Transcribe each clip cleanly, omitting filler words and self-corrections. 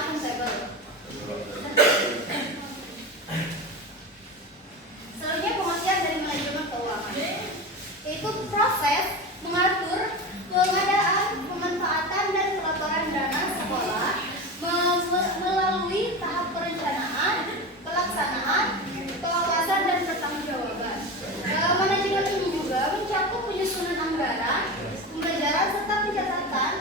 akuntabel. Selanjutnya pengertian dari manajemen keuangan, yaitu proses mengatur pengadaan, pemanfaatan dan pelaporan dana sekolah melalui tahap perencanaan, pelaksanaan, pengawasan dan pertanggungjawaban. Manajemen ini juga mencakup penyusunan anggaran, pembelajaran serta pencatatan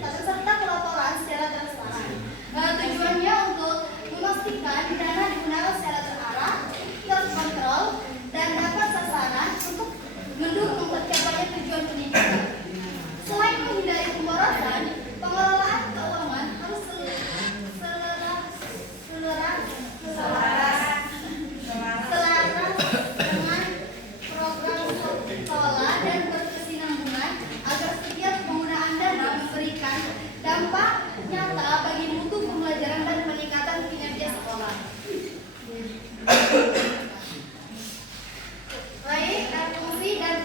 serta pelaporan secara transparan. Tujuannya untuk memastikan dana digunakan secara terarah, terkontrol, dan dapat sasaran untuk mendukung tercapainya tujuan pendidikan. Selain menghindari pemborosan, pengelolaan keuangan harus selaras dengan program sekolah dan berkesinambungan agar setiap penggunaan dana memberikan dampak nyata bagi mutu pembelajaran dan peningkatan kinerja sekolah. Baik, fungsi dan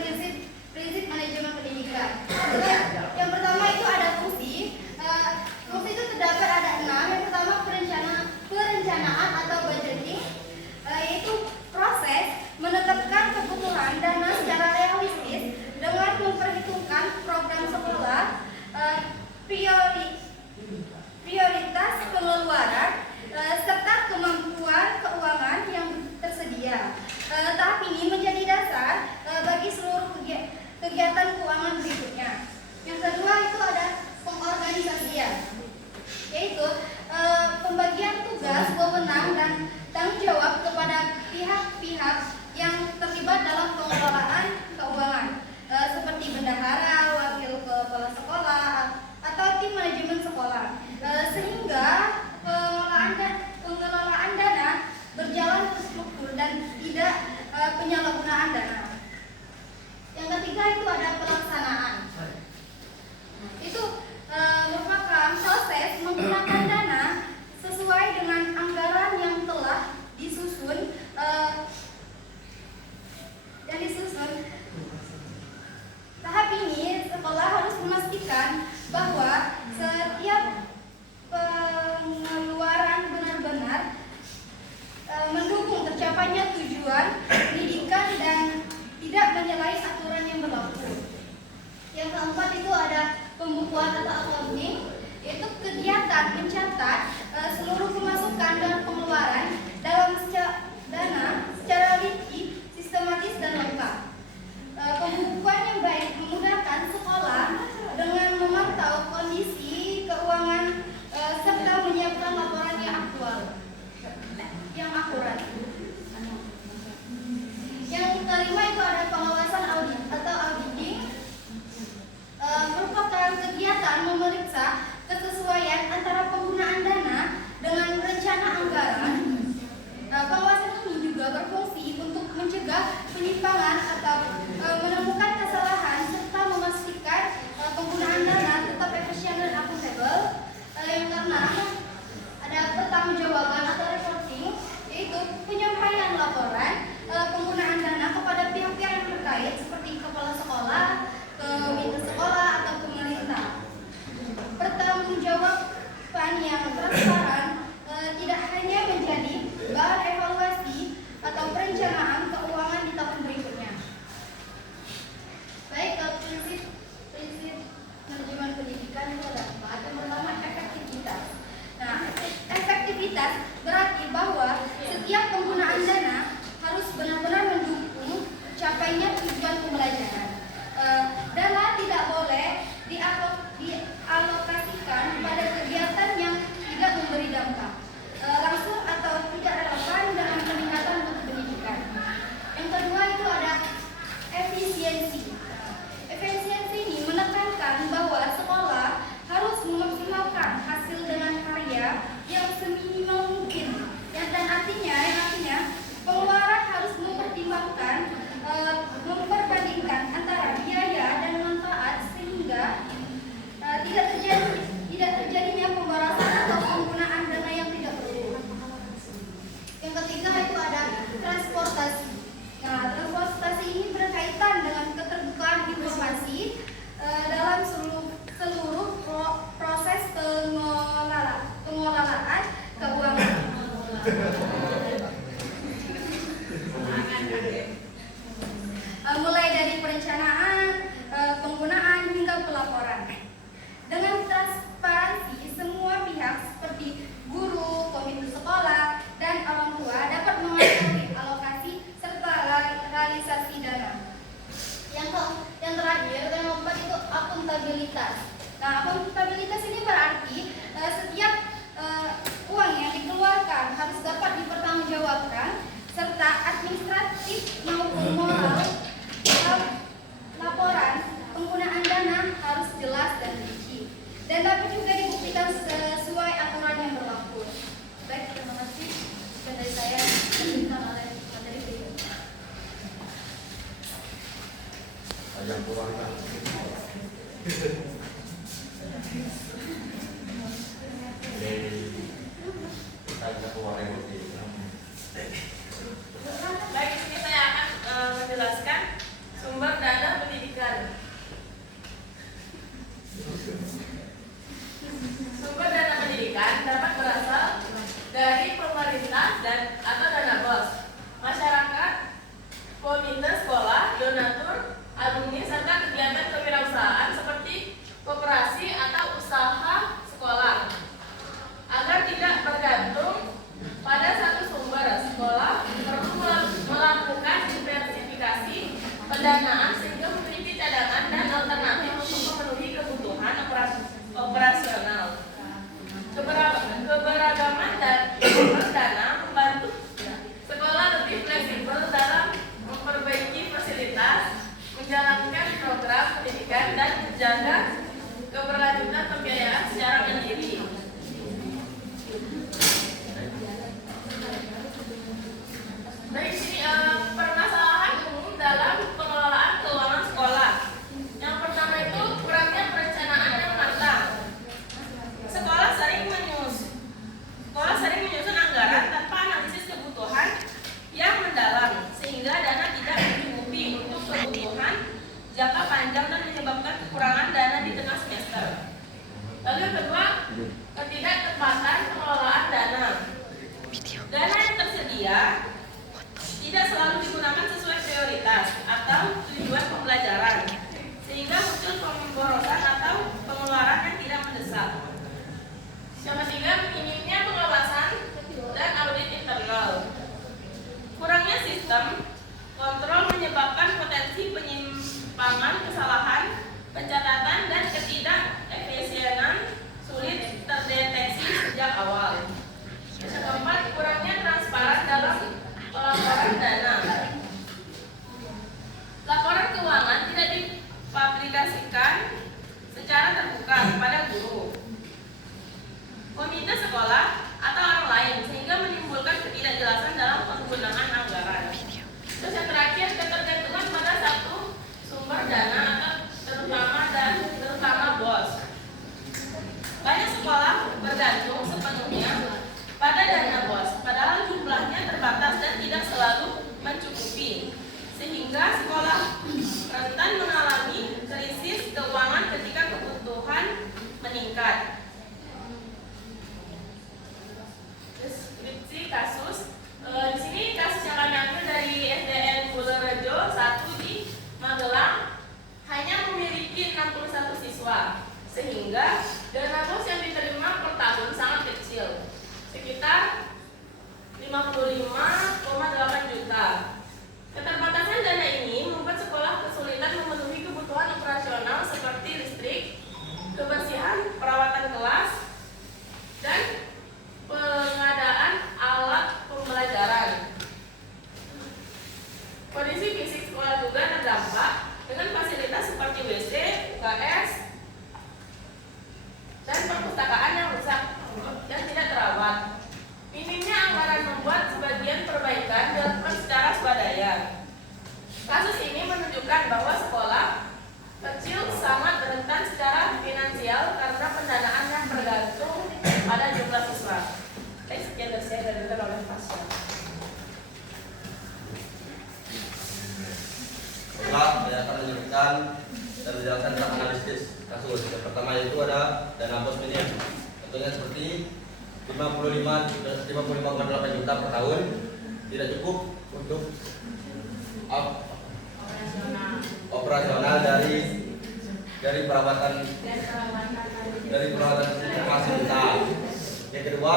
prinsip manajemen pendidikan. Yang pertama itu ada fungsi. Fungsi itu terdapat ada 6. Yang pertama perencanaan atau budgeting, yaitu proses menetapkan kebutuhan dana secara realistis dengan memperhitungkan program sekolah, prioritas pengeluaran, serta kemampuan keuangan yang tersedia. Tahap ini menjadi dasar bagi seluruh kegiatan keuangan berikutnya. Yang kedua itu ada pengorganisasian, yaitu pembagian tugas, wewenang dan tanggung jawab kepada pihak-pihak yang terlibat dalam pengelolaan keuangan, seperti bendahara, wakil kepala sekolah, atau tim manajemen sekolah, sehingga pengelolaan dana berjalan terstruktur dan tidak penyalahgunaan dana. Yang ketiga itu ada pelaksanaan. Itu merupakan proses menggunakan dana sesuai dengan anggaran yang telah disusun. Tahap ini sekolah harus memastikan bahwa setiap pengeluaran benar-benar mendukung tercapainya tujuan pendidikan dan tidak menyalahi aturan yang berlaku. Yang keempat itu ada pembukuan atau accounting, yaitu kegiatan mencatat seluruh pemasukan dan pengeluaran dalam dana secara rinci, sistematis dan lengkap. Pembukuan yang baik memudahkan sekolah dengan memantau kondisi keuangan serta menyiapkan laporan yang akurat. Yang kelima itu ada pengawasan audit atau auditing, merupakan kegiatan memeriksa kesesuaian antara penggunaan dana dengan rencana anggaran. Pengawasan ini juga berfungsi untuk mencegah penyimpangan atau menemukan kesalahan serta memastikan penggunaan dana tetap efisien dan akuntabel. Yang keenam ada pertanggungjawaban atau reporting, yaitu penyampaian laporan penggunaan dana kepada pihak-pihak yang terkait seperti kepala sekolah, komite sekolah atau pemerintah. Pertanggungjawaban yang transparan tidak hanya menjadi bahan evaluasi atau perencanaan keuangan di tahun berikutnya. Baik, prinsip manajemen pendidikan itu ada 4. Yang pertama efektivitas. Nah, efektivitas berarti bahwa setiap penggunaan dana harus benar-benar mendukung capainya tujuan pembelajaran. Dana tidak boleh dialokasikan pada kegiatan yang tidak memberi dampak langsung atau tidak relevan dengan peningkatan mutu pendidikan. Yang kedua itu ada efisiensi. Efisiensi ini menekankan bahwa sekolah harus memaksimalkan hasil dengan karya yang seminimal mungkin Baik, di sini saya akan menjelaskan sumber dana pendidikan. Sumber dana pendidikan dapat berasal dari pemerintah dan atau dana BOS, masyarakat, komite sekolah, donatur, alumni, serta kegiatan kewirausahaan seperti koperasi atau usaha sekolah. Agar tidak bergantung pada satu sumber, sekolah perlu melakukan diversifikasi pendanaan sehingga memiliki cadangan dan alternatif untuk memenuhi kebutuhan operasional. Keberagaman dan sumber dana membantu sekolah lebih fleksibel dalam memperbaiki fasilitas, menjalankan program pendidikan, dan menjaga keberlanjutan pembiayaan secara mandiri. Baik, sini permasalahan umum dalam pengelolaan keuangan sekolah. Yang pertama itu kurangnya perencanaan yang matang. Sekolah sering menyusun anggaran tanpa analisis kebutuhan yang mendalam, sehingga dana tidak mencukupi untuk kebutuhan jangka panjang dan menyebabkan kekurangan dana di tengah semester. Lalu yang kedua, ketidaktepatan pengelolaan dana. Dana yang tersedia tidak selalu digunakan sesuai prioritas atau tujuan pembelajaran, sehingga muncul pemborosan atau pengeluaran yang tidak mendesak. Yang ketiga, minimnya pengawasan dan audit internal. Kurangnya sistem kontrol menyebabkan potensi penyimpangan, kesalahan, pencatatan, dan ketidakefisienan sulit terdeteksi sejak awal. Yang keempat, kurangnya transparan dalam pelaporan dana. Laporan keuangan tidak dipublikasikan secara terbuka kepada guru, komite sekolah, atau orang lain, sehingga menimbulkan ketidakjelasan dalam penggunaan anggaran. Terus yang terakhir, ketergantungan pada satu sumber dana atau terutama BOS. Banyak sekolah bergantung sepenuhnya pada dana BOS, padahal jumlahnya terbatas dan tidak selalu mencukupi, sehingga sekolah rentan mengalami krisis keuangan ketika kebutuhan meningkat. Deskripsi kasus. Di sini kasus yang kami ambil dari SDN Bulerejo 1 di Magelang hanya memiliki 61 siswa, sehingga dana BOS yang diterima per tahun sangat kecil, sekitar 55,8 juta. Keterbatasan dana ini membuat sekolah kesulitan memenuhi kebutuhan operasional seperti listrik, kebersihan, perawatan kelas, dan pengadaan alat pembelajaran. Kondisi fisik sekolah juga terdampak dengan fasilitas seperti WC, UKS, dan perpustakaan yang rusak dan tidak terawat. Minimnya anggaran membuat sebagian perbaikan dilakukan secara swadaya. Kasus ini menunjukkan bahwa sekolah kecil sangat rentan secara finansial karena pendanaan yang bergantung pada jumlah siswa. Sekian dari saya dan diberikan oleh Pasca. Saya akan menjelaskan dan menjelaskan tentang analisis kasus. Yang pertama yaitu ada dana BOS minim. Contohnya seperti 55,8 juta per tahun tidak cukup untuk operasional dari perawatan fasilitas. Yang kedua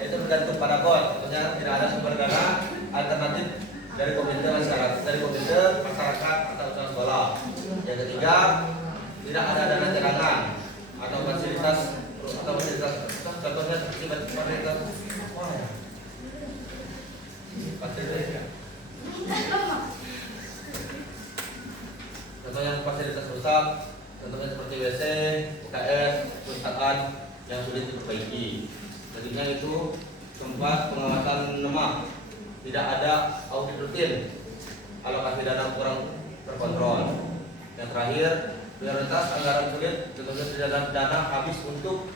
yaitu bergantung pada BOS. Contohnya tidak ada sumber dana alternatif dari komite masyarakat atau usaha sekolah. Yang ketiga, tidak ada dana cadangan atau fasilitas contohnya seperti fasilitas contohnya fasilitas rusak, contohnya seperti WC, UKS, perpustakaan yang sulit diperbaiki. Selanjutnya itu tempat pengawasan lemah, tidak ada audit rutin, alokasi dana kurang terkontrol. Yang terakhir, prioritas anggaran sulit, contohnya tidak ada dana habis untuk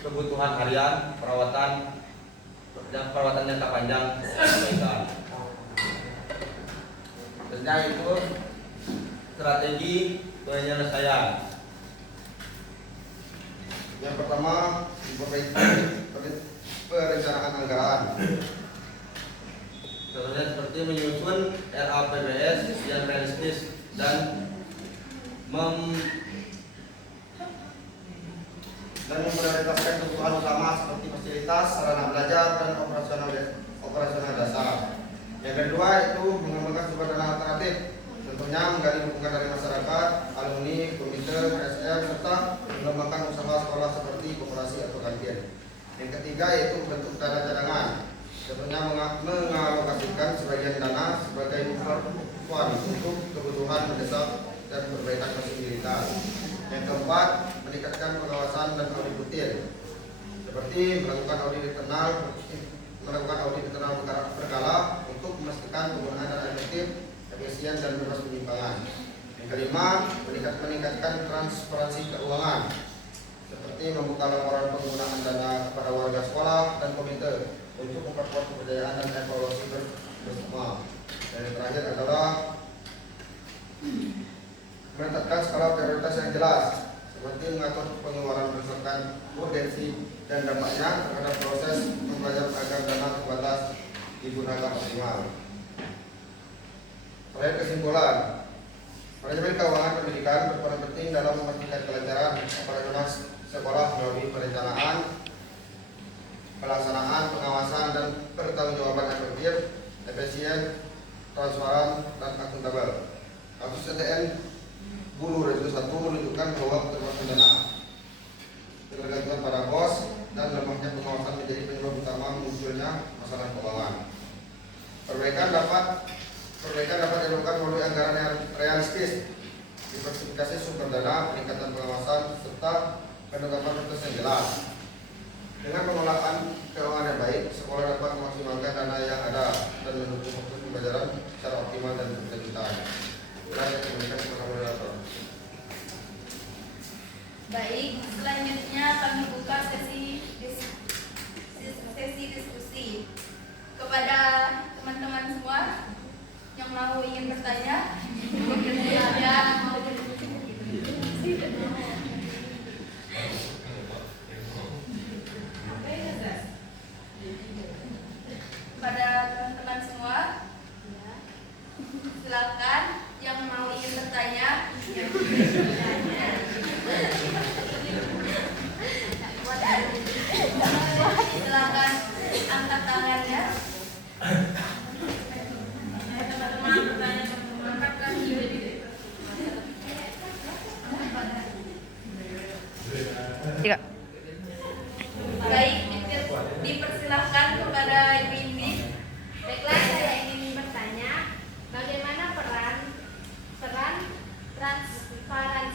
kebutuhan harian, perawatan jangka panjang mereka. Tentang itu strategi penyelesaian. Yang pertama, perencanaan anggaran. Contohnya seperti menyusun RAPBS yang realistis dan memprioritaskan kebutuhan utama seperti fasilitas, sarana belajar, dan operasional dasar. Yang kedua itu mengembangkan sumber dana alternatif, tentunya menggali dukungan dari masyarakat, alumni, komite, KSM, serta mengembangkan usaha sekolah seperti koperasi atau kantin. Yang ketiga yaitu bentuk dana cadangan, tentunya mengalokasikan sebagian dana sebagai kebutuhan untuk kebutuhan mendesak dan perbaikan fasilitas. Yang keempat, meningkatkan pengawasan dan audit rutin, seperti melakukan audit internal berkala untuk memastikan penggunaan dana efektif, efisien, dan bebas penyimpangan. Yang kelima, meningkatkan transparansi keuangan, seperti membuka laporan penggunaan dana kepada warga sekolah dan komite untuk memperkuat kepercayaan dan evaluasi bersama. Dan yang terakhir adalah menetapkan skala prioritas yang jelas, seperti mengatur pengeluaran berdasarkan urgensi dan dampaknya terhadap proses pembelajaran agar dana terbatas digunakan optimal. Selain kesimpulan, manajemen keuangan pendidikan berperan penting dalam memastikan kelancaran operasional sekolah melalui perencanaan, pelaksanaan, pengawasan, dan pertanggungjawaban efektif, efisien, transparan, dan akuntabel. Kasus CTN Guru Resiko 1 menunjukkan bahwa keterbatasan dana, ketergantungan para bos, dan lemahnya pengawasan menjadi penyebab utama munculnya masalah keuangan. Perbaikan dapat dilakukan melalui anggaran yang realistis, diversifikasi sumber dana, peningkatan pengawasan, serta penetapan prioritas yang jelas. Dengan pengelolaan keuangan yang baik, sekolah dapat memaksimalkan dana yang ada dan mendukung fokus pembelajaran secara optimal dan berkelanjutan. Baik, selanjutnya kami buka sesi diskusi kepada teman-teman semua yang mau ingin bertanya. Pada teman-teman semua, silakan yang mau ingin bertanya. Silakan angkat tangannya. Teman-teman bertanya, angkatkan diri. Baik, dipersilahkan kepada Ibu Indi. Baiklah, saya ingin bertanya, bagaimana peran transparansi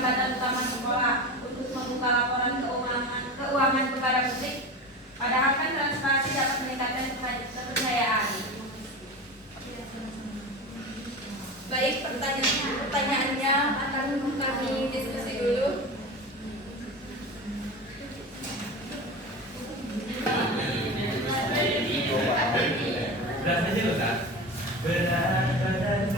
pendapatan utama sekolah untuk membuka laporan keuangan kepada publik. Padahal kan transparansi dapat meningkatkan kepercayaan. Baik, pertanyaannya akan kami diskusi dulu. Berat aja loh kan? Berat badan.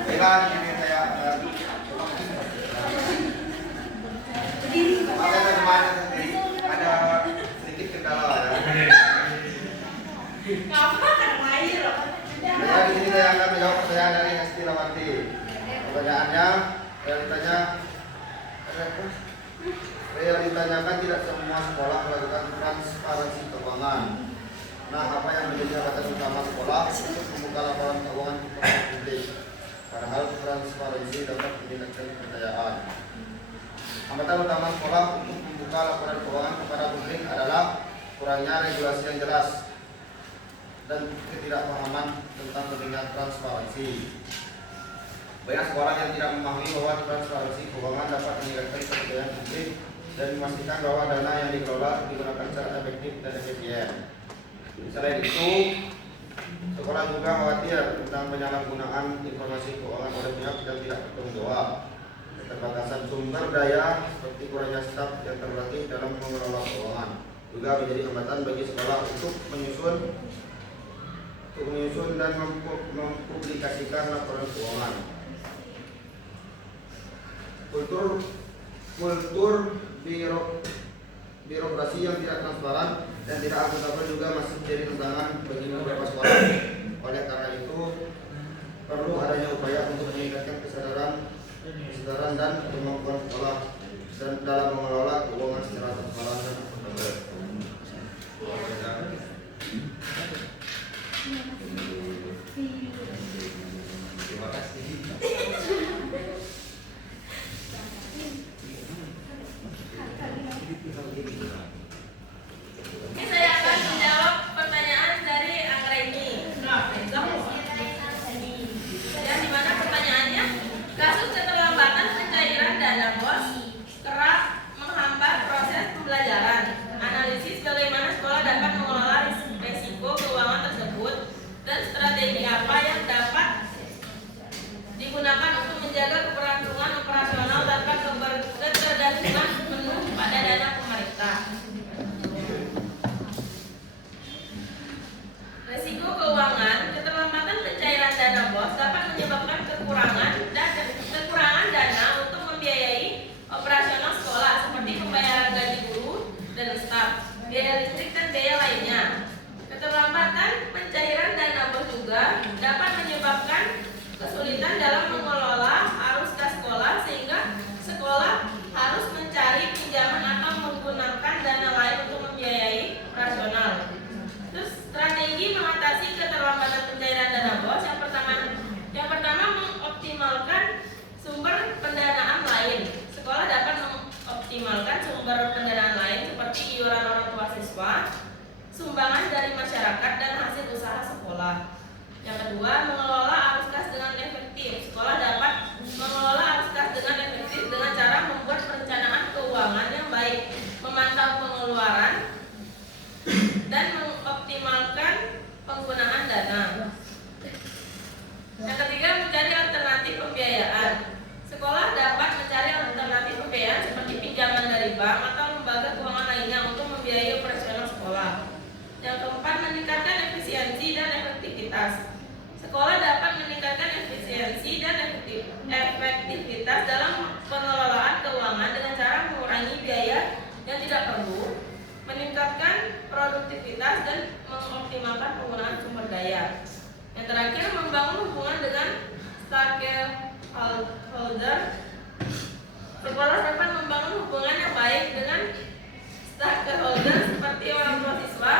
Baiklah, ini saya teman-teman ada sedikit kendala ya. Saya di sini saya akan menjawab pertanyaan dari Hesti Lawanti. Pertanyaannya, realitanya kan tidak semua sekolah melakukan transparansi keuangan. Nah, apa yang menjadi hambatan utama sekolah untuk membuka laporan keuangan kepada publik? Padahal transparansi dapat meningkatkan kepercayaan. Hambatan utama sekolah untuk membuka laporan keuangan kepada publik adalah kurangnya regulasi yang jelas dan ketidakpahaman tentang pentingnya transparansi. Banyak sekolah yang tidak memahami bahwa transparansi keuangan dapat meningkatkan kepercayaan publik dan memastikan bahwa dana yang dikelola digunakan secara efektif dan efisien. Selain itu, sekolah juga khawatir tentang penyalahgunaan informasi keuangan oleh pihak yang tidak bertanggung jawab. Keterbatasan sumber daya seperti kurangnya staf yang terlatih dalam mengelola keuangan juga menjadi hambatan bagi sekolah untuk menyusun dan mempublikasikan laporan keuangan. Kultur birokrasi yang tidak transparan dan tidak akuntabel juga masih menjadi tantangan bagi beberapa sekolah. Oleh karena itu, perlu adanya upaya untuk meningkatkan kesadaran dan kemampuan sekolah dan dalam mengelola keuangan secara transparan dan akuntabel. Terima kasih. Oke, saya akan menjawab pertanyaan dari Anggreni. Yang dimana pertanyaannya, kasus keterlambatan pencairan dana BOS kerap menghambat proses pembelajaran. Analisis bagaimana sekolah dapat mengelola risiko keuangan tersebut dan strategi apa yang dapat digunakan untuk menjaga keberlangsungan operasional tanpa ketergantungan penuh pada dana pemerintah. Risiko keuangan, keterlambatan pencairan dana BOS dapat menyebabkan kekurangan dana untuk membiayai operasional sekolah seperti pembayaran gaji guru dan staf, biaya listrik dan biaya lainnya. Keterlambatan pencairan dana BOS juga dapat menyebabkan kesulitan dalam mengelola arus kas sekolah sehingga sekolah harus mencari pinjaman atau menggunakan dana lain untuk membiayai operasional. Terus strategi mengatasi keterlambatan pencairan dana BOS yang pertama mengoptimalkan sumber pendanaan lain. Sekolah dapat mengoptimalkan sumber pendanaan lain seperti iuran orang tua siswa, sumbangan dari masyarakat dan hasil usaha sekolah. Yang kedua, produktivitas. Sekolah dapat meningkatkan efisiensi dan efektivitas dalam pengelolaan keuangan dengan cara mengurangi biaya yang tidak perlu, meningkatkan produktivitas dan mengoptimalkan penggunaan sumber daya. Yang terakhir, membangun hubungan dengan stakeholder. Sekolah dapat membangun hubungan yang baik dengan stakeholder seperti orang tua siswa,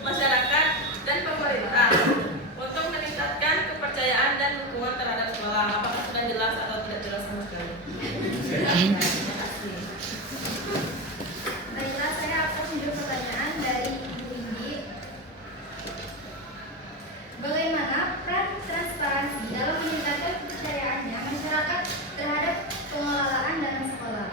masyarakat, dan pemerintah untuk meningkatkan kepercayaan dan dukungan terhadap sekolah. Apakah sudah jelas atau tidak jelas sama sekali? Baiklah, saya akan menjawab pertanyaan dari Ibu Indi. Bagaimana peran transparansi dalam meningkatkan kepercayaannya masyarakat terhadap pengelolaan dana sekolah?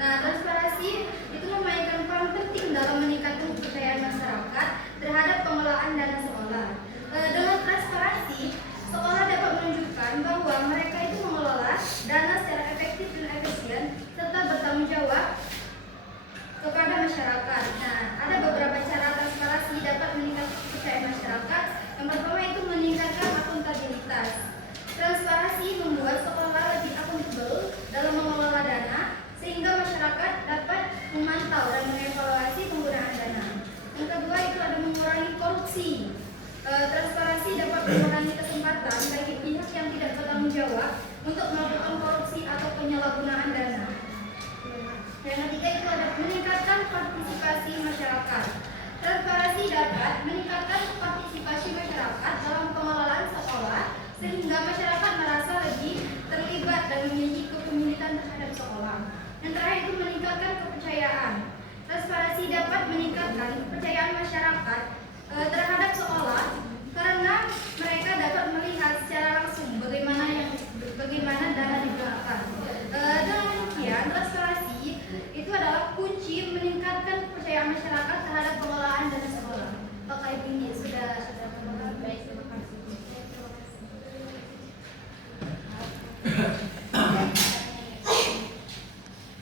Nah, transparansi itu memainkan peran penting dalam meningkatkan kepercayaan masyarakat terhadap pengelolaan dana sekolah. Dengan transparansi, sekolah dapat menunjukkan bahwa mereka itu mengelola dana secara efektif dan efisien serta bertanggung jawab kepada masyarakat. Nah, ada beberapa cara transparansi dapat meningkatkan kepercayaan masyarakat. Yang pertama itu meningkatkan akuntabilitas. Transparansi membuat sekolah lebih akuntabel dalam mengelola dana sehingga masyarakat dapat memantau dan mengevaluasi penggunaan dana. Yang kedua itu ada mengurangi korupsi. Transparansi dapat mengurangi kesempatan bagi pihak yang tidak bertanggung jawab untuk melakukan korupsi atau penyalahgunaan dana. Yang ketiga itu ada meningkatkan partisipasi masyarakat. Transparansi dapat meningkatkan partisipasi masyarakat dalam pengelolaan sekolah sehingga masyarakat merasa lebih terlibat dan memiliki kepemilikan terhadap sekolah. Yang terakhir itu meningkatkan kepercayaan. Transparansi dapat meningkatkan kepercayaan masyarakat terhadap sekolah karena mereka dapat melihat secara langsung bagaimana dana digunakan. Dengan demikian, transparansi itu adalah kunci meningkatkan kepercayaan masyarakat terhadap pengelolaan dana sekolah. Apakah Ibu ini sudah terima baik? Terima kasih.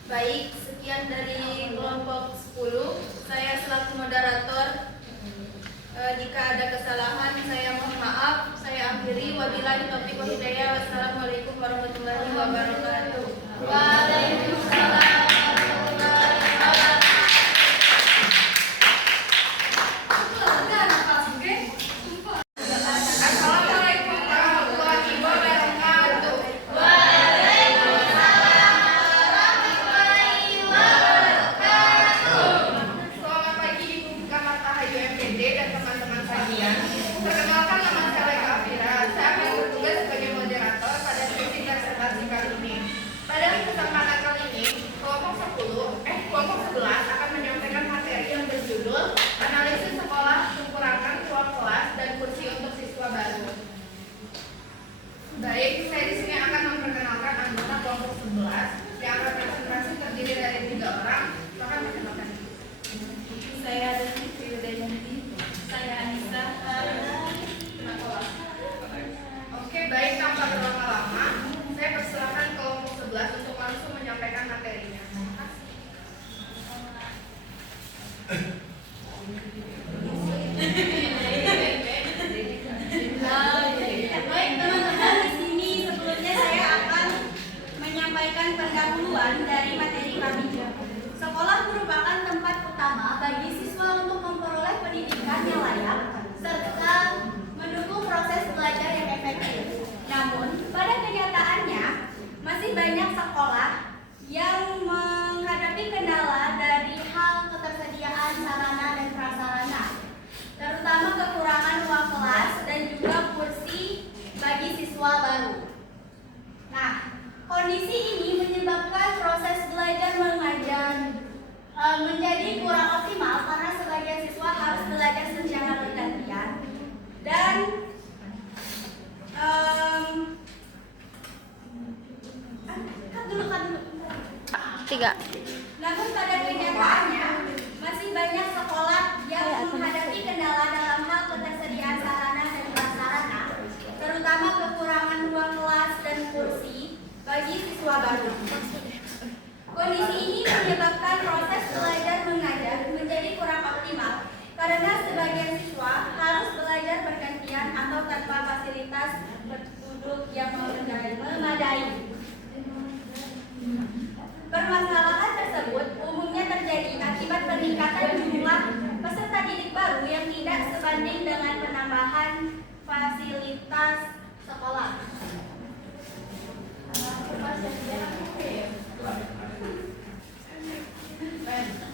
Baik, sekian dari kelompok 10. Saya selaku moderator. Jika ada kesalahan, saya mohon maaf. Saya akhiri. Wabillahi taufiq wal hidayah. Wassalamualaikum warahmatullahi wabarakatuh. Waalaikumsalam warahmatullahi wabarakatuh. Assalamualaikum warahmatullahi wabarakatuh. Selamat pagi Ibu Kamar Tahayu MPD dan teman-teman sekalian. Perkenalkan, nama saya Leka Afira. Saya akan bertugas sebagai moderator pada sesi presentasi kali ini. Pada kesempatan kali ini, kelompok 11 akan menyampaikan materi yang berjudul Analisis Sekolah, Kekurangan Ruang Kelas dan Kursi untuk Siswa Baru. Baik, saya di sini akan memperkenalkan anggota kelompok 11 yang akan presentasi terdiri dari 3 orang. Silakan perkenalkan. Saya Rizky Widayanti. Saya Anissa. Oke, baik, tanpa berlama-lama, saya persilakan kelompok 11 untuk langsung menyampaikan materinya. Terima kasih. Baik teman-teman, di sini sebelumnya saya akan menyampaikan pendahuluan dari materi kami. Sekolah merupakan tempat utama bagi siswa untuk memperoleh pendidikan yang layak serta mendukung proses belajar yang efektif. Namun, pada kenyataannya masih banyak sekolah yang menghadapi kendala dari hal ketersediaan sarana dan prasarana, terutama kekurangan ruang kelas dan juga kursi bagi siswa baru. Nah, kondisi ini menyebabkan proses belajar mengajar menjadi kurang optimal karena sebagian siswa harus belajar secara bergantian dan namun pada kenyataannya masih banyak sekolah yang menghadapi kendala dalam hal ketersediaan sarana dan prasarana, terutama kekurangan ruang kelas dan kursi bagi siswa baru. Kondisi ini menyebabkan proses belajar mengajar menjadi kurang optimal karena sebagian siswa harus atau tanpa fasilitas penduduk yang memadai. Permasalahan tersebut umumnya terjadi akibat peningkatan jumlah peserta didik baru yang tidak sebanding dengan penambahan fasilitas sekolah.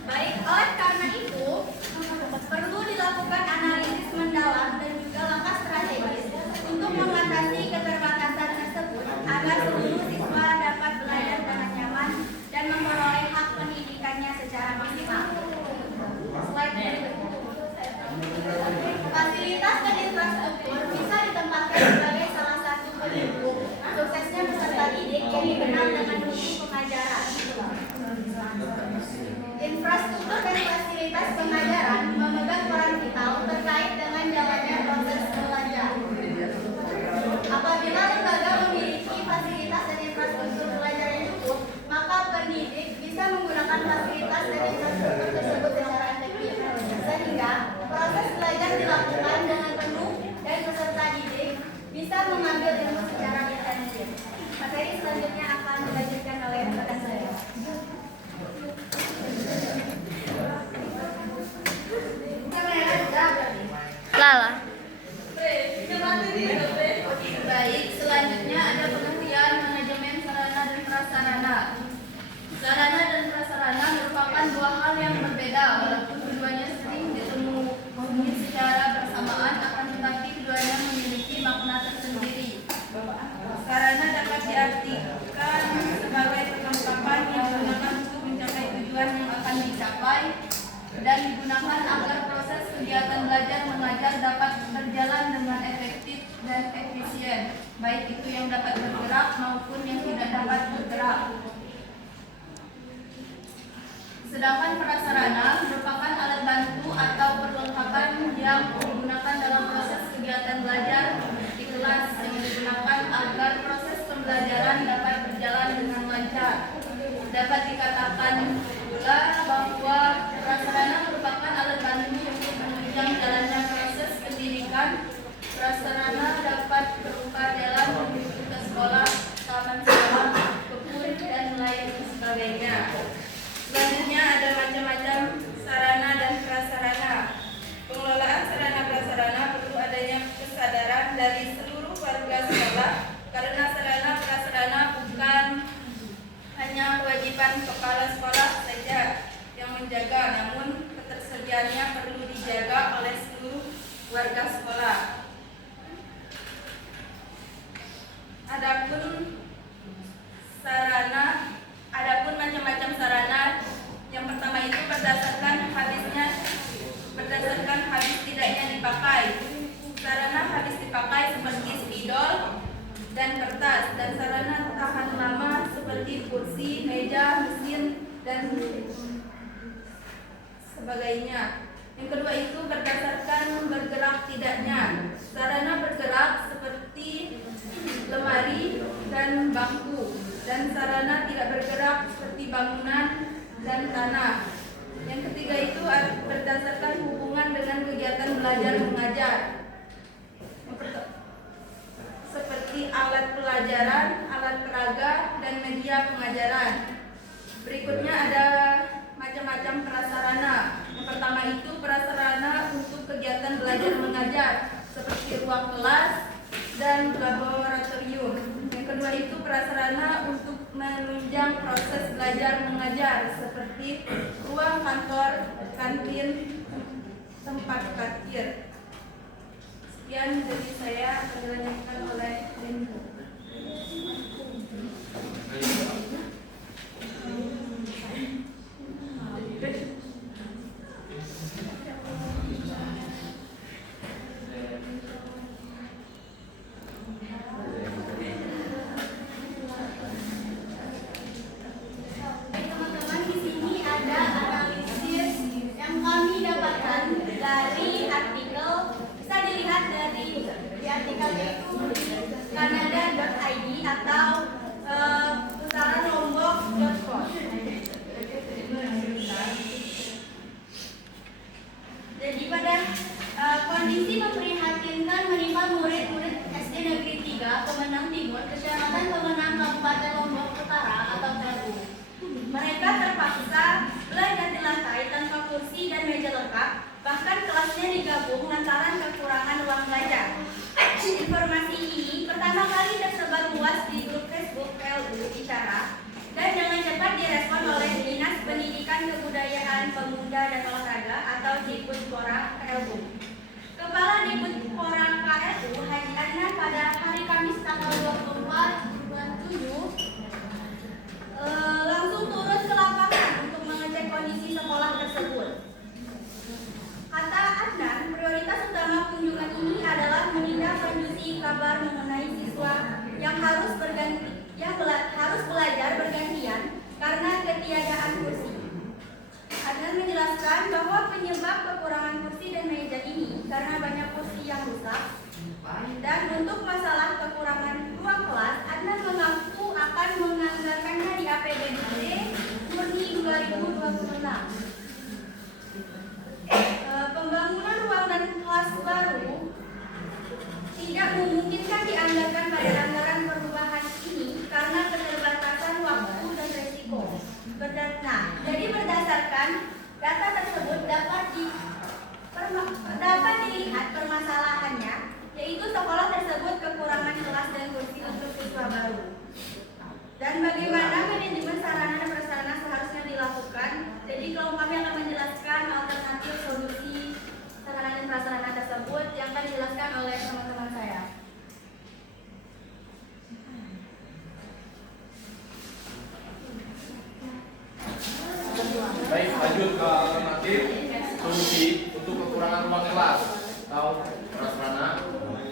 Baik, oleh karena itu perlu dilakukan analisis mendalam dan juga langkah strategis untuk mengatasi keterbatasan tersebut agar seluruh siswa dapat belajar dengan nyaman dan memperoleh hak pendidikannya secara maksimal. Slide berikutnya. Fasilitas dan infrastruktur bisa ditempatkan sebagai salah satu pendukung suksesnya peserta didik yang dikenal dengan mutu pengajaran. Infrastruktur dan fasilitas pengajaran memegang peran vital terkait dengan jalannya proses belajar. Apabila lembaga memiliki fasilitas dan infrastruktur belajar yang cukup, maka pendidik bisa menggunakan fasilitas dan infrastruktur tersebut secara efektif, sehingga proses belajar dilakukan dengan penuh dan peserta didik bisa mengambil ilmu secara intensif. Materi selanjutnya akan dilanjutkan oleh rekan saya. Lala. Baik, selanjutnya ada pengertian manajemen sarana dan prasarana. Sarana dan prasarana merupakan dua hal yang berbeda, walaupun keduanya sering ditemui secara bersamaan, akan tetapi keduanya memiliki makna tersendiri. Sarana dapat diartikan sebagai perlengkapan yang digunakan untuk mencapai tujuan yang akan dicapai dan digunakan agar proses kegiatan belajar mengajar dapat berjalan dengan efektif dan efisien, baik itu yang dapat bergerak maupun yang tidak dapat bergerak. Sedangkan prasarana merupakan alat bantu atau perlengkapan yang digunakan dalam proses kegiatan belajar di kelas yang digunakan agar proses pembelajaran dapat berjalan dengan lancar. Dapat dikatakan pula bahwa prasarana merupakan alat bantu untuk menunjang jalannya proses pendidikan. Prasarana dapat berupa jalan menuju ke sekolah, taman sekolah, kebun, dan lain sebagainya. Selanjutnya ada macam-macam sarana dan prasarana. Pengelolaan sarana prasarana perlu adanya kesadaran dari seluruh warga sekolah, karena sarana prasarana bukan hanya kewajiban kepala sekolah saja yang menjaga, namun ketersediaannya perlu dijaga oleh seluruh warga sekolah. Adapun macam-macam sarana. Yang pertama itu berdasarkan habis tidaknya dipakai. Sarana habis dipakai seperti spidol dan kertas, dan sarana tahan lama seperti kursi, meja, mesin, dan sebagainya. Yang kedua itu berdasarkan bergerak tidaknya. Sarana bergerak seperti lemari dan bangku, dan sarana tidak bergerak seperti bangunan dan tanah. Yang ketiga itu berdasarkan hubungan dengan kegiatan belajar mengajar, seperti alat pelajaran, alat peraga, dan media pengajaran. Berikutnya ada macam-macam prasarana. Yang pertama itu prasarana untuk kegiatan belajar mengajar, seperti ruang kelas dan laboratorium. Yang kedua itu prasarana untuk menunjang proses belajar mengajar, seperti ruang kantor, kantin, tempat parkir. Sekian dari saya, akan dilanjutkan oleh Lindu. Teman-teman, di sini ada analisis yang kami dapatkan dari artikel. Bisa dilihat dari artikel itu Kanada Kondisi memprihatinkan menimpa murid-murid SD Negeri 3 Pemenang Timur, Kecamatan Pemenang, Kabupaten Lombok Utara atau Telgu. Mereka terpaksa belajar di lantai tanpa kursi dan meja lengkap, bahkan kelasnya digabung lantaran kekurangan ruang belajar. Informasi ini pertama kali tersebar luas di grup Facebook LU Bicara dan dengan cepat direspon oleh Dinas Pendidikan Kebudayaan Pemuda dan Olahraga atau Dikbudpora KLU. Kepala Dikbudpora KLU Haji Adnan pada hari Kamis tanggal 24 bulan 7 langsung turun ke lapangan untuk mengecek kondisi sekolah tersebut. Kata Adnan, prioritas utama kunjungan ini adalah menindaklanjuti kabar mengenai siswa yang harus belajar bergantian karena ketiadaan kursi. Adnan menjelaskan bahwa penyebab kekurangan kursi dan meja ini karena banyak kursi yang rusak. Dan untuk masalah kekurangan ruang kelas, Adnan mengaku akan menganggarkannya di APBD murni 2026. Pembangunan ruang dan kelas baru tidak memungkinkan dianggarkan pada anggaran perubahan ini karena keterbatasan waktu dan resiko. Jadi berdasarkan data tersebut dapat dilihat permasalahannya, yaitu sekolah tersebut kekurangan kelas dan kursi untuk siswa baru. Dan bagaimana manajemen sarana dan prasarana seharusnya dilakukan. Jadi kalau kami akan menjelaskan alternatif solusi sarana dan prasarana tersebut yang akan dijelaskan oleh teman-teman saya. Baik, lanjut ke alternatif solusi untuk kekurangan ruang kelas atau prasarana.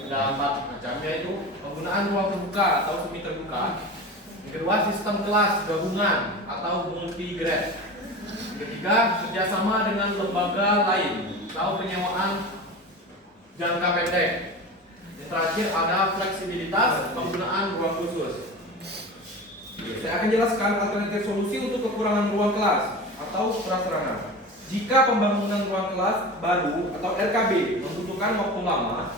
Ada 4 macam, yaitu penggunaan ruang terbuka atau semi terbuka. Yang kedua, sistem kelas gabungan atau multi grade. Yang ketiga, kerjasama dengan lembaga lain atau penyewaan jangka pendek. Yang terakhir, ada fleksibilitas penggunaan ruang khusus. Saya akan jelaskan alternatif solusi untuk kekurangan ruang kelas atau prasarana. Jika pembangunan ruang kelas baru atau RKB membutuhkan waktu lama,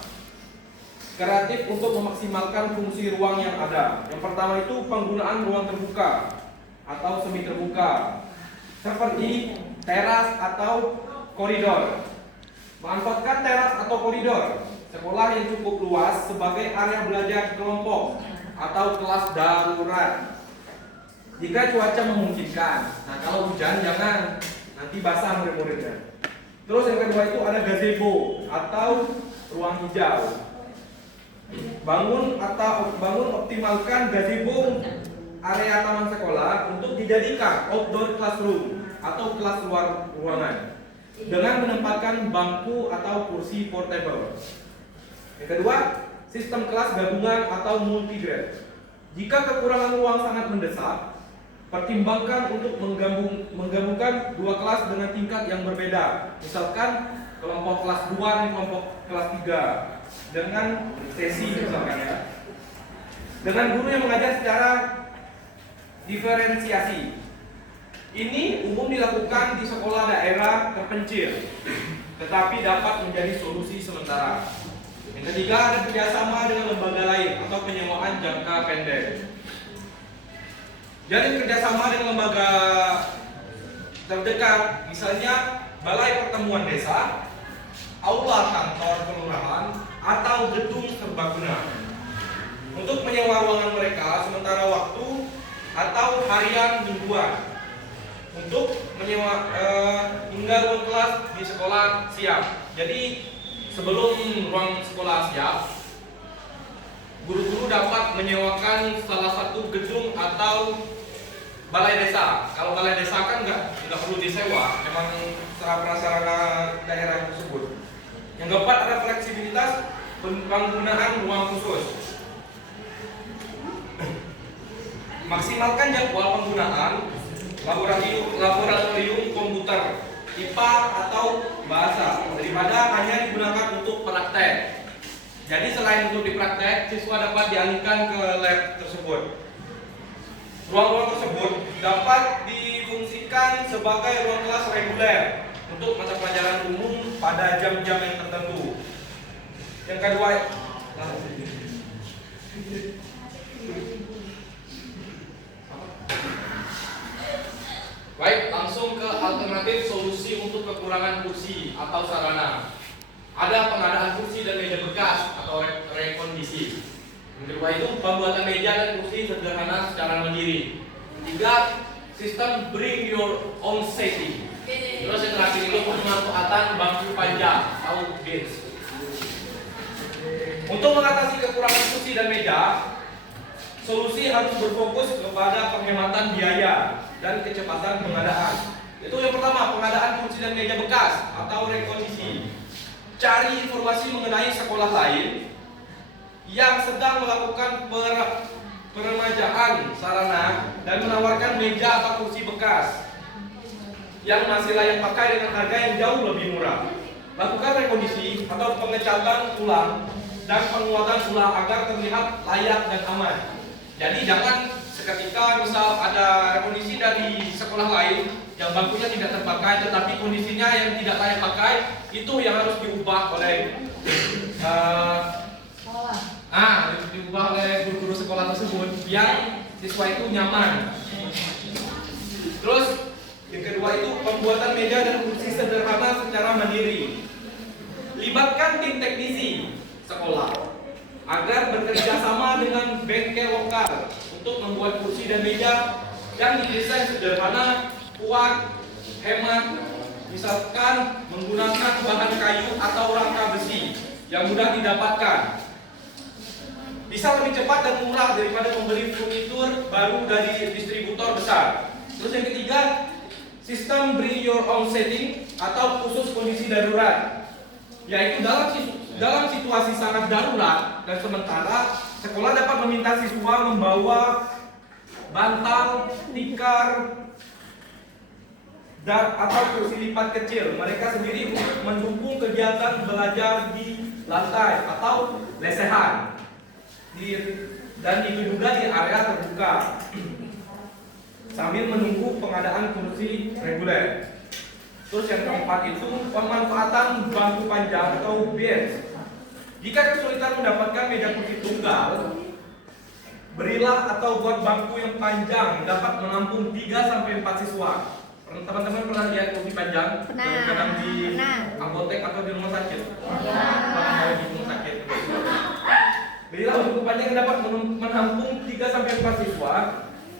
kreatif untuk memaksimalkan fungsi ruang yang ada. Yang pertama itu penggunaan ruang terbuka atau semi terbuka, seperti teras atau koridor. Manfaatkan teras atau koridor sekolah yang cukup luas sebagai area belajar kelompok atau kelas darurat. Jika cuaca memungkinkan, nah kalau hujan jangan, nanti basah murid-muridnya. Terus yang kedua itu ada gazebo atau ruang hijau. Bangun optimalkan gazebo area taman sekolah untuk dijadikan outdoor classroom atau kelas luar ruangan dengan menempatkan bangku atau kursi portable. Yang kedua, sistem kelas gabungan atau multi grade. Jika kekurangan ruang sangat mendesak, pertimbangkan untuk menggabungkan 2 kelas dengan tingkat yang berbeda. Misalkan kelompok kelas 2 dan kelompok kelas 3 dengan sesi misalkan ya. Dengan guru yang mengajar secara diferensiasi. Ini umum dilakukan di sekolah daerah terpencil, tetapi dapat menjadi solusi sementara. Yang ketiga, ada kerjasama dengan lembaga lain atau penyewaan jangka pendek. Jadi kerjasama dengan lembaga terdekat, misalnya balai pertemuan desa, aula kantor kelurahan, atau gedung serbaguna untuk menyewa ruangan mereka sementara waktu atau harian mingguan untuk menyewa hingga ruang kelas di sekolah siap. Jadi sebelum ruang sekolah siap, guru-guru dapat menyewakan salah satu gedung atau balai desa. Kalau balai desa kan tidak perlu disewa, memang secara prasarana daerah tersebut. Yang keempat, ada fleksibilitas penggunaan ruang khusus. Maksimalkan jadwal penggunaan laboratorium komputer, IPA atau bahasa daripada hanya digunakan untuk praktek. Jadi selain untuk dipraktek, siswa dapat dialihkan ke lab tersebut. Ruang-ruang tersebut dapat difungsikan sebagai ruang kelas reguler untuk mata pelajaran umum pada jam-jam yang tertentu. Yang kedua, baik, langsung ke alternatif solusi untuk kekurangan kursi atau sarana. Ada pengadaan kursi dan meja bekas atau rekondisi. Yang kedua itu pembuatan meja dan kursi sederhana secara mandiri. Tiga, sistem bring your own setting. Terus yang terakhir itu pemanfaatan bangku panjang atau bench. untuk mengatasi kekurangan kursi dan meja, solusi harus berfokus kepada penghematan biaya dan kecepatan pengadaan. Itu yang pertama, pengadaan kursi dan meja bekas atau rekondisi. Cari informasi mengenai sekolah lain yang sedang melakukan peremajaan sarana dan menawarkan meja atau kursi bekas yang masih layak pakai dengan harga yang jauh lebih murah. Lakukan rekondisi atau pengecatan ulang dan penguatan ulang agar terlihat layak dan aman. Jadi jangan seketika misal ada rekondisi dari sekolah lain yang bangkunya tidak terpakai tetapi kondisinya yang tidak layak pakai, itu yang harus diubah oleh diubah oleh guru-guru sekolah tersebut yang siswa itu nyaman. Terus yang kedua itu pembuatan meja dan kursi sederhana secara mandiri. Libatkan tim teknisi sekolah agar bekerja sama dengan bengkel lokal untuk membuat kursi dan meja yang didesain sederhana, kuat, hemat, misalkan menggunakan bahan kayu atau rangka besi yang mudah didapatkan. Bisa lebih cepat dan murah daripada membeli furnitur baru dari distributor besar. Terus yang ketiga, sistem bring your own setting atau khusus kondisi darurat, yaitu dalam situasi sangat darurat dan sementara, sekolah dapat meminta siswa membawa bantal, tikar, dan atau kursi lipat kecil mereka sendiri untuk mendukung kegiatan belajar di lantai atau lesehan dan itu juga di area terbuka sambil menunggu pengadaan kursi reguler. Terus yang keempat itu pemanfaatan bangku panjang atau bench. Jika kesulitan mendapatkan meja kursi tunggal, berilah atau buat bangku yang panjang dapat menampung 3-4 siswa. Teman-teman pernah lihat kursi panjang? Kadang di apotek atau di rumah sakit? Pernah di rumah sakit. Berilah bangku panjang yang dapat menampung 3-4 siswa,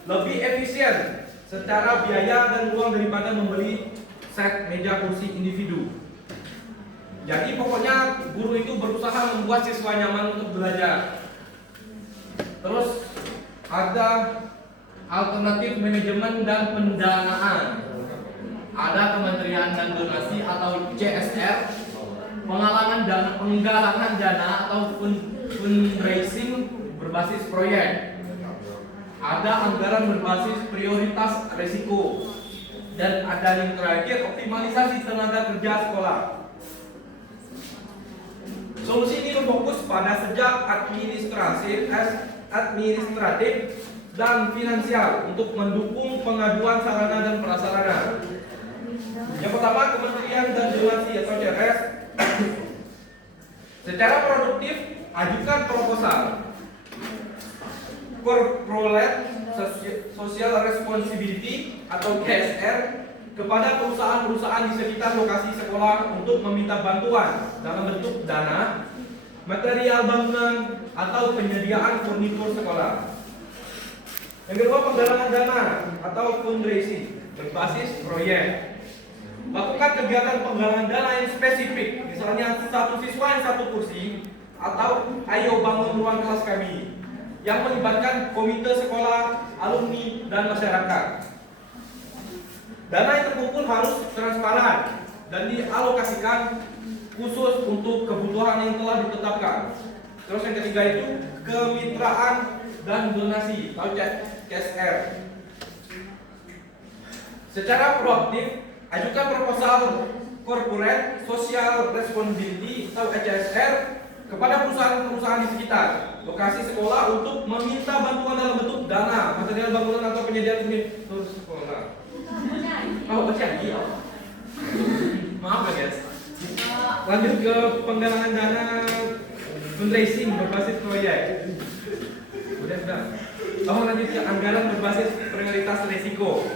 lebih efisien secara biaya dan uang daripada membeli set meja kursi individu. Jadi pokoknya guru itu berusaha membuat siswa nyaman untuk belajar. Terus ada alternatif manajemen dan pendanaan. Ada Kementerian dan Donasi atau CSR, penggalangan dana atau fundraising berbasis proyek. Ada anggaran berbasis prioritas risiko. Dan ada yang terakhir, optimalisasi tenaga kerja sekolah. Solusi ini berfokus pada sejak administratif dan finansial untuk mendukung pengajuan sarana dan prasarana. Yang pertama, Kementerian dan Donasi atau CSR. Secara produktif, ajukan proposal Corporate Social Responsibility atau CSR kepada perusahaan-perusahaan di sekitar lokasi sekolah untuk meminta bantuan dalam bentuk dana, material bangunan, atau penyediaan furnitur sekolah. Yang kedua, penggalangan dana atau fundraising berbasis proyek. Lakukan kegiatan penggalangan dana yang spesifik, misalnya satu siswa yang satu kursi, atau ayo bangun ruang kelas kami, yang melibatkan komite sekolah, alumni, dan masyarakat. Dana yang terkumpul harus transparan dan dialokasikan khusus untuk kebutuhan yang telah ditetapkan. Terus yang ketiga itu kemitraan dan donasi atau CSR. Secara proaktif, ajukan proposal Corporate Social Responsibility atau CSR kepada perusahaan-perusahaan di sekitar lokasi sekolah untuk meminta bantuan dalam bentuk dana, material bangunan atau penyediaan furnitur sekolah. Maaf ya guys. Lanjut ke penggalangan dana fundraising berbasis proyek. Sudah. Tahun selanjutnya anggaran berbasis prioritas risiko.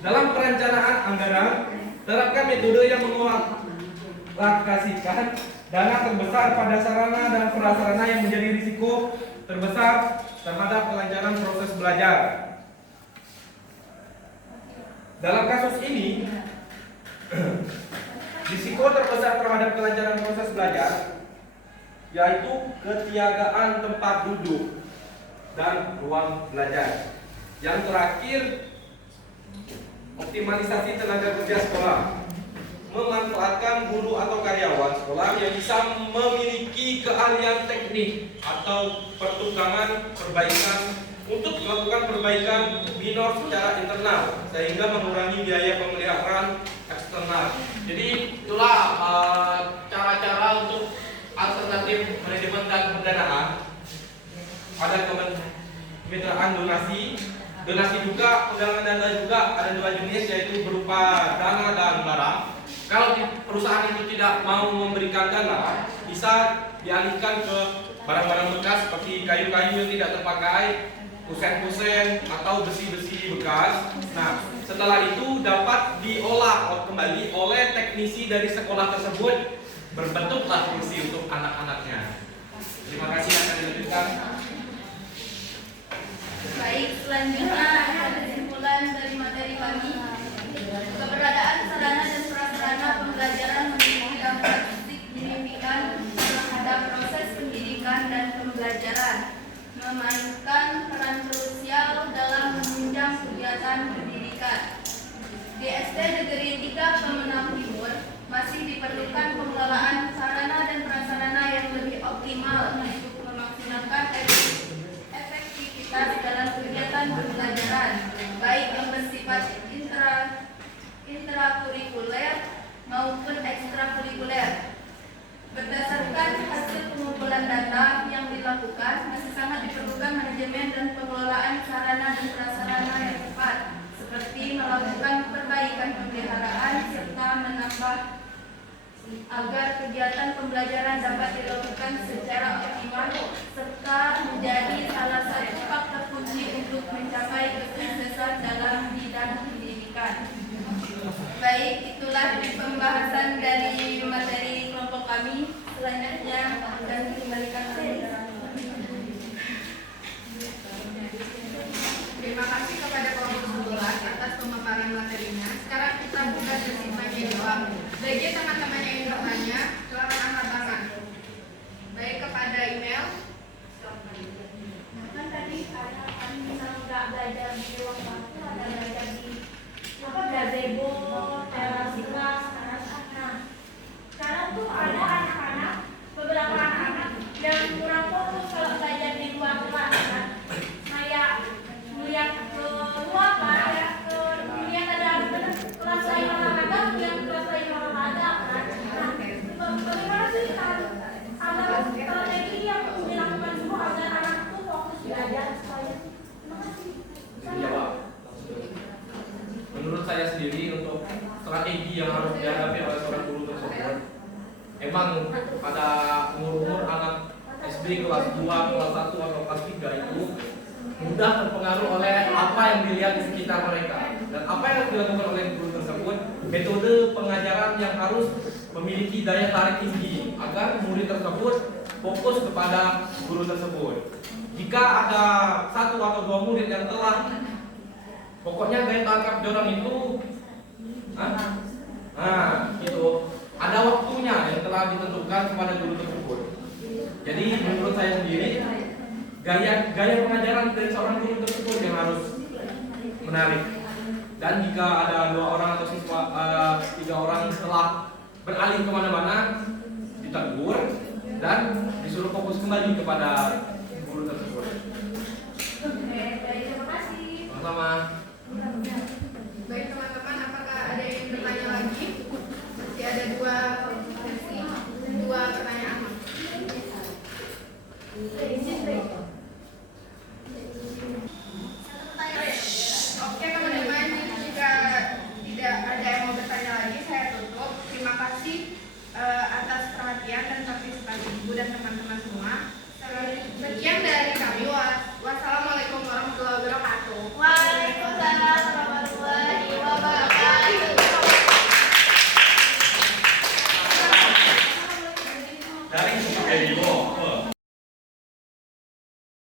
Dalam perencanaan anggaran, terapkan metode yang mengalokasikan dana terbesar pada sarana dan prasarana yang menjadi risiko terbesar terhadap kelancaran proses belajar. Dalam kasus ini, risiko terbesar terhadap kelancaran proses belajar yaitu ketiadaan tempat duduk dan ruang belajar. Yang terakhir, optimalisasi tenaga kerja sekolah. Memanfaatkan guru atau karyawan sekolah yang bisa memiliki keahlian teknik atau pertukangan perbaikan untuk melakukan perbaikan minor secara internal sehingga mengurangi biaya pemeliharaan eksternal. Jadi itulah cara-cara untuk alternatif manajemen dan pendanaan. Ada kemitraan donasi juga, undangan dana juga ada dua jenis, yaitu berupa dana dan barang. Kalau di perusahaan itu tidak mau memberikan dana, bisa dialihkan ke barang-barang bekas seperti kayu-kayu yang tidak terpakai, kusen-kusen atau besi-besi bekas. Nah, setelah itu dapat diolah kembali oleh teknisi dari sekolah tersebut, berbentuklah kursi untuk anak-anaknya. Terima kasih, akan dilanjutkan. Baik, selanjutnya ada kesimpulan dari materi kami. Keberadaan sarana dan prasarana pembelajaran memiliki dampak signifikan terhadap proses pendidikan dan pembelajaran, memainkan peran krusial dalam menunjang kegiatan pendidikan. Di SD Negeri 3 Pemenang Timur masih diperlukan pengelolaan sarana dan prasarana yang lebih optimal untuk memaksimalkan efektivitas dalam kegiatan pembelajaran, baik yang bersifat intrakurikuler maupun ekstrakurikuler. Berdasarkan hasil pengumpulan data yang dilakukan, masih sangat diperlukan manajemen dan pengelolaan sarana dan prasarana yang tepat, seperti melakukan perbaikan pemeliharaan serta menambah agar kegiatan pembelajaran dapat dilakukan secara optimal serta menjadi salah satu faktor kunci untuk mencapai kesuksesan dalam bidang pendidikan. Baik, itulah pembahasan dari materi kelompok kami. Selanjutnya akan dikembalikan ke Terima kasih kepada kelompok 11 atas pemaparan materinya. Sekarang kita buka sesi tanya jawab. Bagi teman-teman yang ingin bertanya, silakan angkat tangan. Baik, kepada email. Kan tadi ada kami misalnya nggak belajar di ruang waktu, ada belajar di gazebo, kelas. Nah, sekarang tuh ada anak-anak, beberapa anak-anak yang kurang fokus kalau belajar di luar kelas kan. Kayak melihat ke luar kan, ya, ke melihat ada kelas lain olahraga, melihat kelas lain olahraga kan. Nah, bagaimana sih agar strategi yang dilakukan semua agar anak itu fokus belajar supaya Dijawab. Menurut saya sendiri, untuk strategi yang harus dihadapi oleh seorang guru tersebut, emang pada umur-umur anak SD kelas 2, kelas 1 atau kelas 3 itu mudah terpengaruh oleh apa yang dilihat di sekitar mereka. Dan apa yang dilakukan oleh guru tersebut, metode pengajaran yang harus memiliki daya tarik tinggi agar murid tersebut fokus kepada guru tersebut. Jika ada satu atau dua murid yang telah pokoknya daya tangkap orang itu gitu, ada waktunya yang telah ditentukan kepada guru tersebut. Jadi menurut saya sendiri, gaya pengajaran dari seorang guru tersebut yang harus menarik. Dan jika ada 2 orang atau siswa 3 orang telah beralih kemana-mana, ditegur dan disuruh fokus kembali kepada guru tersebut. terima kasih. Sama-sama. Baik teman-teman, apakah ada yang bertanya lagi? Masih ada 2 sesi, 2 pertanyaan. Oke teman-teman, jika tidak ada yang mau bertanya lagi, saya tutup. Terima kasih atas perhatian dan partisipasi ibu dan teman-teman semua. Sekian dari kami. Wassalamualaikum warahmatullahi wabarakatuh. Waalaikumsalam warahmatullahi wabarakatuh. Dari Ibu